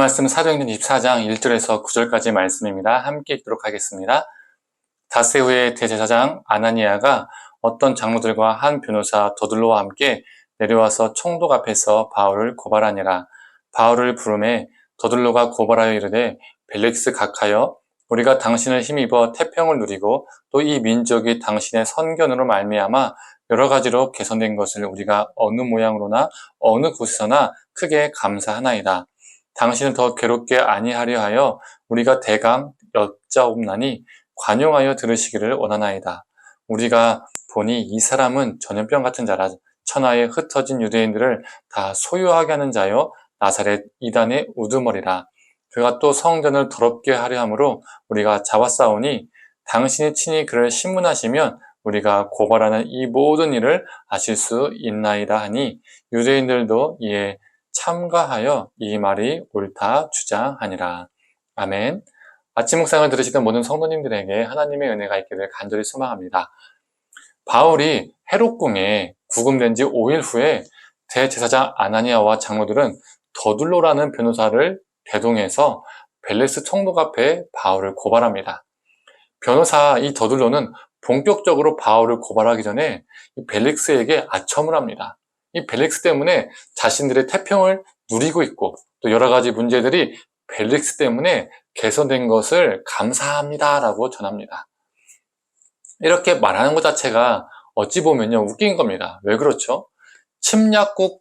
말씀은 사도행전 24장 1절에서 9절까지 말씀입니다. 함께 읽도록 하겠습니다. 닷새 후에 대제사장 아나니아가 어떤 장로들과 한 변호사 더둘로와 함께 내려와서 총독 앞에서 바울을 고발하니라. 바울을 부르매 더둘로가 고발하여 이르되 벨릭스 각하여 우리가 당신을 힘입어 태평을 누리고 또 이 민족이 당신의 선견으로 말미암아 여러 가지로 개선된 것을 우리가 어느 모양으로나 어느 곳에서나 크게 감사하나이다. 당신은 더 괴롭게 아니하려 하여 우리가 대강 여짜옵나니 관용하여 들으시기를 원하나이다. 우리가 보니 이 사람은 전염병 같은 자라. 천하에 흩어진 유대인들을 다 소유하게 하는 자요 나사렛 이단의 우두머리라. 그가 또 성전을 더럽게 하려 함으로 우리가 잡았사오니 당신이 친히 그를 신문하시면 우리가 고발하는 이 모든 일을 아실 수 있나이다 하니 유대인들도 이에 참가하여 이 말이 옳다 주장하니라. 아멘. 아침 묵상을 들으시던 모든 성도님들에게 하나님의 은혜가 있기를 간절히 소망합니다. 바울이 헤롯궁에 구금된 지 5일 후에 대제사장 아나니아와 장로들은 더둘로라는 변호사를 대동해서 벨릭스 총독 앞에 바울을 고발합니다. 변호사 이 더둘로는 본격적으로 바울을 고발하기 전에 이 벨릭스에게 아첨을 합니다. 이 벨릭스 때문에 자신들의 태평을 누리고 있고 또 여러 가지 문제들이 벨릭스 때문에 개선된 것을 감사합니다라고 전합니다. 이렇게 말하는 것 자체가 어찌 보면요 웃긴 겁니다. 왜 그렇죠? 침략국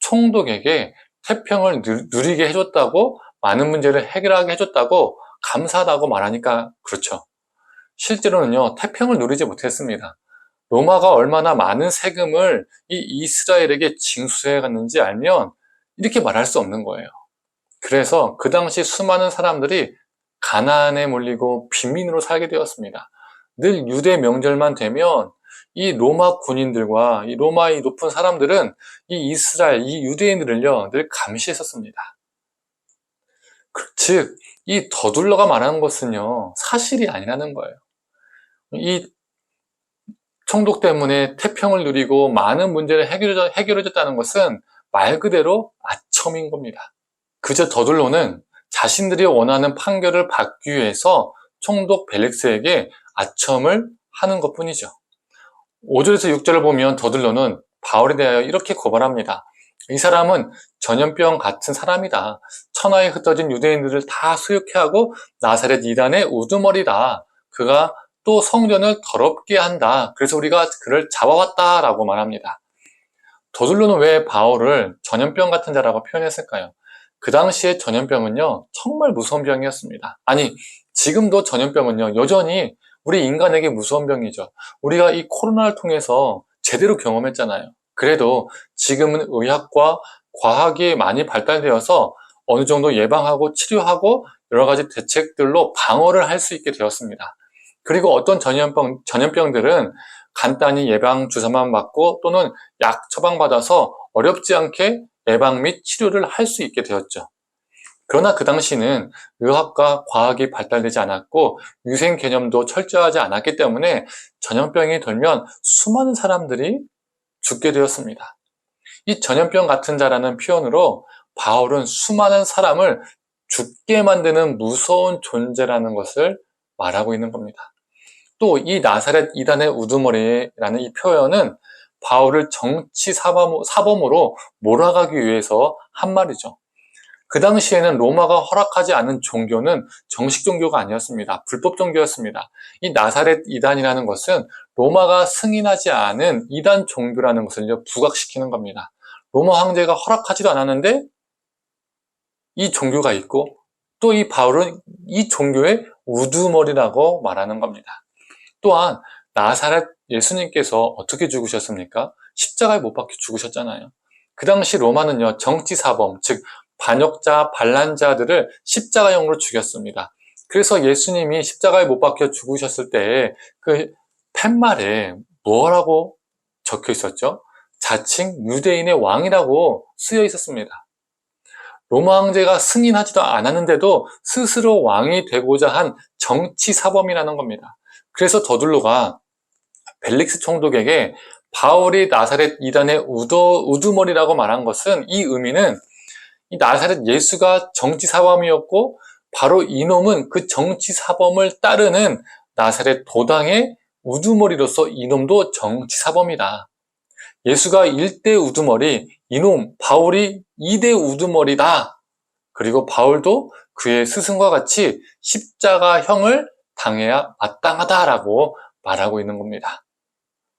총독에게 태평을 누리게 해줬다고 많은 문제를 해결하게 해줬다고 감사하다고 말하니까 그렇죠. 실제로는요 태평을 누리지 못했습니다. 로마가 얼마나 많은 세금을 이 이스라엘에게 징수해 갔는지 알면 이렇게 말할 수 없는 거예요. 그래서 그 당시 수많은 사람들이 가나안에 몰리고 빈민으로 살게 되었습니다. 늘 유대 명절만 되면 이 로마 군인들과 이 로마의 높은 사람들은 이 이스라엘, 이 유대인들을요 늘 감시했었습니다. 즉, 이 더둘러가 말하는 것은요 사실이 아니라는 거예요. 이 총독 때문에 태평을 누리고 많은 문제를 해결해줬다는 것은 말 그대로 아첨인 겁니다. 그저 더둘로는 자신들이 원하는 판결을 받기 위해서 총독 벨릭스에게 아첨을 하는 것뿐이죠. 5절에서 6절을 보면 더둘로는 바울에 대하여 이렇게 고발합니다. 이 사람은 전염병 같은 사람이다. 천하에 흩어진 유대인들을 다 수욕해 하고 나사렛 이단의 우두머리다. 그가 또 성전을 더럽게 한다. 그래서 우리가 그를 잡아왔다라고 말합니다. 더둘로는 왜 바울을 전염병 같은 자라고 표현했을까요? 그 당시에 전염병은요 정말 무서운 병이었습니다. 아니 지금도 전염병은요 여전히 우리 인간에게 무서운 병이죠. 우리가 이 코로나를 통해서 제대로 경험했잖아요. 그래도 지금은 의학과 과학이 많이 발달되어서 어느 정도 예방하고 치료하고 여러 가지 대책들로 방어를 할 수 있게 되었습니다. 그리고 어떤 전염병들은 간단히 예방 주사만 맞고 또는 약 처방받아서 어렵지 않게 예방 및 치료를 할 수 있게 되었죠. 그러나 그 당시는 의학과 과학이 발달되지 않았고 위생 개념도 철저하지 않았기 때문에 전염병이 돌면 수많은 사람들이 죽게 되었습니다. 이 전염병 같은 자라는 표현으로 바울은 수많은 사람을 죽게 만드는 무서운 존재라는 것을 말하고 있는 겁니다. 또 이 나사렛 이단의 우두머리라는 이 표현은 바울을 정치 사범으로 몰아가기 위해서 한 말이죠. 그 당시에는 로마가 허락하지 않은 종교는 정식 종교가 아니었습니다. 불법 종교였습니다. 이 나사렛 이단이라는 것은 로마가 승인하지 않은 이단 종교라는 것을 부각시키는 겁니다. 로마 황제가 허락하지도 않았는데 이 종교가 있고 또 이 바울은 이 종교의 우두머리라고 말하는 겁니다. 또한 나사렛 예수님께서 어떻게 죽으셨습니까? 십자가에 못 박혀 죽으셨잖아요. 그 당시 로마는요 정치사범, 즉 반역자, 반란자들을 십자가형으로 죽였습니다. 그래서 예수님이 십자가에 못 박혀 죽으셨을 때 그 팻말에 뭐라고 적혀 있었죠? 자칭 유대인의 왕이라고 쓰여 있었습니다. 로마 황제가 승인하지도 않았는데도 스스로 왕이 되고자 한 정치사범이라는 겁니다. 그래서 더둘로가 벨릭스 총독에게 바울이 나사렛 이단의 우두머리라고 말한 것은 이 의미는 이 나사렛 예수가 정치사범이었고 바로 이놈은 그 정치사범을 따르는 나사렛 도당의 우두머리로서 이놈도 정치사범이다. 예수가 1대 우두머리, 이놈 바울이 2대 우두머리다. 그리고 바울도 그의 스승과 같이 십자가형을 당해야 마땅하다라고 말하고 있는 겁니다.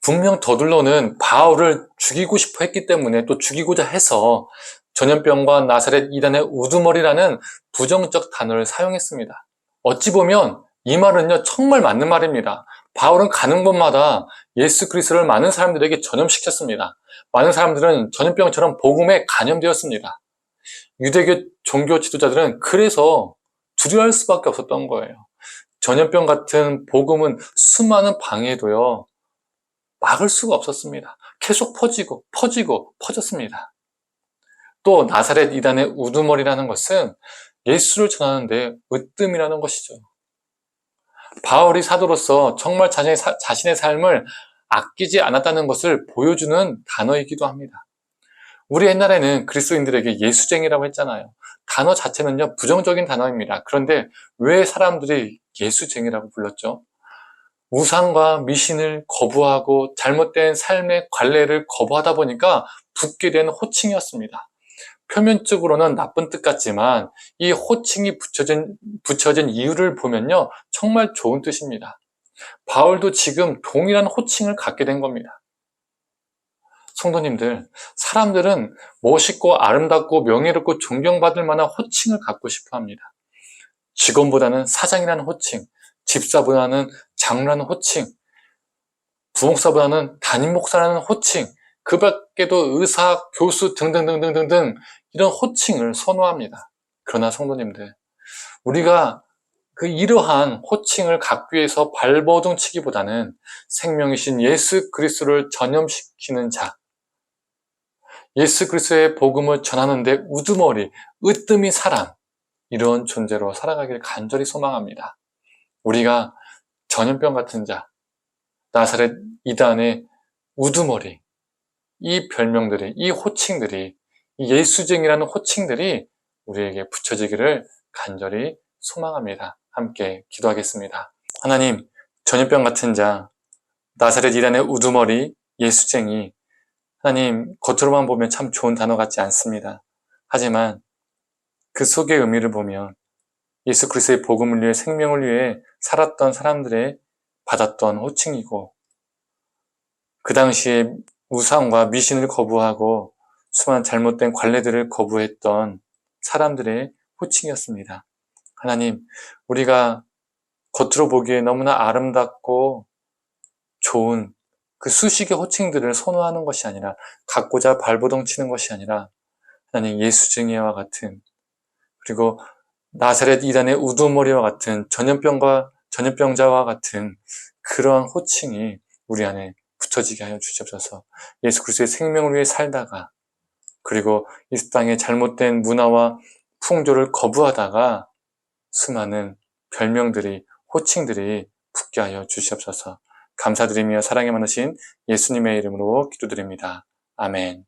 분명 더둘러는 바울을 죽이고 싶어 했기 때문에 또 죽이고자 해서 전염병과 나사렛 이단의 우두머리라는 부정적 단어를 사용했습니다. 어찌 보면 이 말은요 정말 맞는 말입니다. 바울은 가는 곳마다 예수 그리스도를 많은 사람들에게 전염시켰습니다. 많은 사람들은 전염병처럼 복음에 감염되었습니다. 유대교 종교 지도자들은 그래서 두려워할 수밖에 없었던 거예요. 전염병 같은 복음은 수많은 방해도요 막을 수가 없었습니다. 계속 퍼졌습니다. 또 나사렛 이단의 우두머리라는 것은 예수를 전하는데 으뜸이라는 것이죠. 바울이 사도로서 정말 자신의 삶을 아끼지 않았다는 것을 보여주는 단어이기도 합니다. 우리 옛날에는 그리스도인들에게 예수쟁이라고 했잖아요. 단어 자체는요 부정적인 단어입니다. 그런데 왜 사람들이 예수쟁이라고 불렀죠? 우상과 미신을 거부하고 잘못된 삶의 관례를 거부하다 보니까 붙게 된 호칭이었습니다. 표면적으로는 나쁜 뜻 같지만 이 호칭이 붙여진 이유를 보면요 정말 좋은 뜻입니다. 바울도 지금 동일한 호칭을 갖게 된 겁니다. 성도님들, 사람들은 멋있고 아름답고 명예롭고 존경받을 만한 호칭을 갖고 싶어 합니다. 직원보다는 사장이라는 호칭, 집사보다는 장로라는 호칭, 부목사보다는 담임목사라는 호칭, 그 밖에도 의사, 교수 등등등등등등 이런 호칭을 선호합니다. 그러나 성도님들, 우리가 이러한 호칭을 갖기 위해서 발버둥 치기보다는 생명이신 예수 그리스도를 전염시키는 자, 예수 그리스도의 복음을 전하는데 우두머리, 으뜸인 사람, 이런 존재로 살아가길 간절히 소망합니다. 우리가 전염병 같은 자, 나사렛 이단의 우두머리, 이 별명들이, 이 호칭들이, 이 예수쟁이라는 호칭들이 우리에게 붙여지기를 간절히 소망합니다. 함께 기도하겠습니다. 하나님, 전염병 같은 자, 나사렛 이단의 우두머리, 예수쟁이, 하나님, 겉으로만 보면 참 좋은 단어 같지 않습니다. 하지만 그 속의 의미를 보면 예수 그리스도의 복음을 위해 생명을 위해 살았던 사람들의 받았던 호칭이고, 그 당시에 우상과 미신을 거부하고 수많은 잘못된 관례들을 거부했던 사람들의 호칭이었습니다. 하나님, 우리가 겉으로 보기에 너무나 아름답고 좋은 그 수식의 호칭들을 선호하는 것이 아니라, 갖고자 발버둥 치는 것이 아니라 하나님 예수쟁이와 같은, 그리고 나사렛 이단의 우두머리와 같은 전염병자와 같은 그러한 호칭이 우리 안에 붙어지게 하여 주시옵소서. 예수 그리스도의 생명을 위해 살다가, 그리고 이 땅의 잘못된 문화와 풍조를 거부하다가 수많은 별명들이, 호칭들이 붙게 하여 주시옵소서. 감사드리며 사랑에 많으신 예수님의 이름으로 기도드립니다. 아멘.